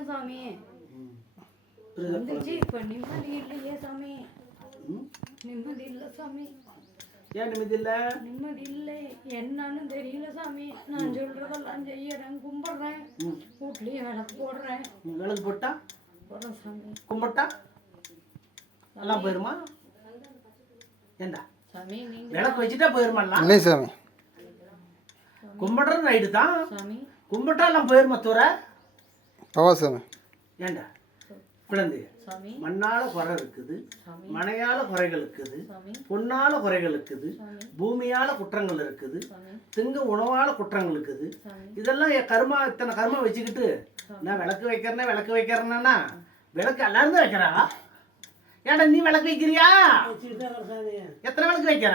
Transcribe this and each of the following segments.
வந்துச்சு சாமி. வந்துச்சு. இப்போ நிம்மதி இல்லையே சாமி. நிம்மதி இல்லை சாமி. ஏன் நிம்மதி இல்லை? நிம்மதி இல்லை, என்னன்னு தெரியல சாமி. நான் சொல்றதெல்லாம் செய்யறேன், கும்பிடுறேன், வீட்லயே விளக்கு போடுறேன். விளக்கு போட்டா போடுறேன் சாமி. கும்பிட்டா எல்லாம் போயிருமா? ஏண்டா சாமி நீங்க விளக்கு வச்சுட்டா போயிருமாலாம்? இல்லை சாமி. கும்பிடுறது ரைட்டு தான். சாமி கும்பிட்டா எல்லாம் போயிருமா தூர? பவா சாமி. ஏண்டா குழந்தை சாமி மண்ணால குறை இருக்குது, மனையால குறைகள் இருக்குது, சாமி பொன்னால குறைகள் இருக்குது, சாமி பூமியால குற்றங்கள் இருக்குது, சாமி திங்க உணவால குற்றங்கள் இருக்குது. சாமி இதெல்லாம் என் கர்மா, இத்தனை கர்மா வச்சுக்கிட்டு நான் விளக்கு வைக்கிறேன்னா விளக்கு எல்லாரும் தான் வைக்கிறா. ஏன்டா நீ விளக்கு வைக்கிறியா? எத்தனை விளக்கு வைக்கிற?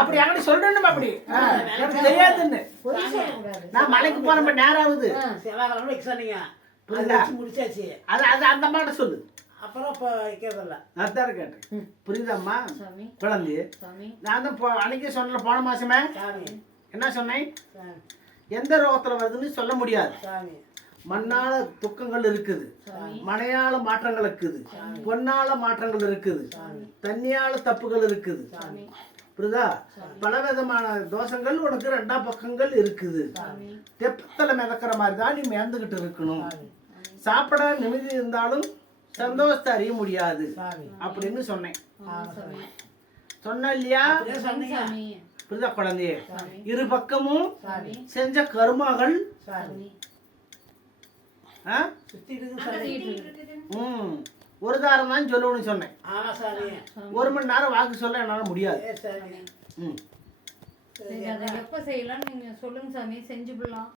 அப்படி அப்படி சொல்றேன்னு அப்படி எனக்கு தெரியாதுன்னு. நான் மலைக்கு போற நேரம் ஆகுது. அது அது அந்த மாட்ட சொல்லு. அப்புறம் இப்போ வைக்கிறதில்ல. அதான் கேட்டேன். புரியுதாம்மா சாமி குழந்தைய? சாமி நான் தான் அன்னைக்கே சொன்னல, போன மாசமே சாமி என்ன சொன்னேன்? சாமி எந்த ரோகத்துல வருதுன்னு சொல்ல முடியாது. சாமி மண்ணால துக்கங்கள் இருக்குது, மனையால மாற்றங்கள் இருக்குது, பொன்னால மாற்றங்கள் இருக்குது, தண்ணியால தப்புகள் இருக்குது. புரியுதா? பலவிதமான தோஷங்கள் உனக்கு ரெண்டாம் பக்கங்கள் இருக்குது. தெப்பத்துல மிதக்கிற மாதிரி தான் நீ மிதந்துகிட்டு இருக்கணும். சாப்பிட நிம்மதி இருந்தாலும் சந்தோஷத்தை அறிய முடியாது அப்படின்னு சொன்னேன். சொன்ன இல்லையா? சாமி புரியுதா குழந்தைய? இரு பக்கமும் செஞ்ச கருமாகள் ஒரு தாரம் தான் சொல்லணும்னு சொன்னேன். ஒரு மணி நேரம் வாக்கு சொல்ல என்னால முடியாது. அதை எப்போ செய்யலாம்னு நீங்க சொல்லுங்க சாமி, செஞ்சு விடலாம்.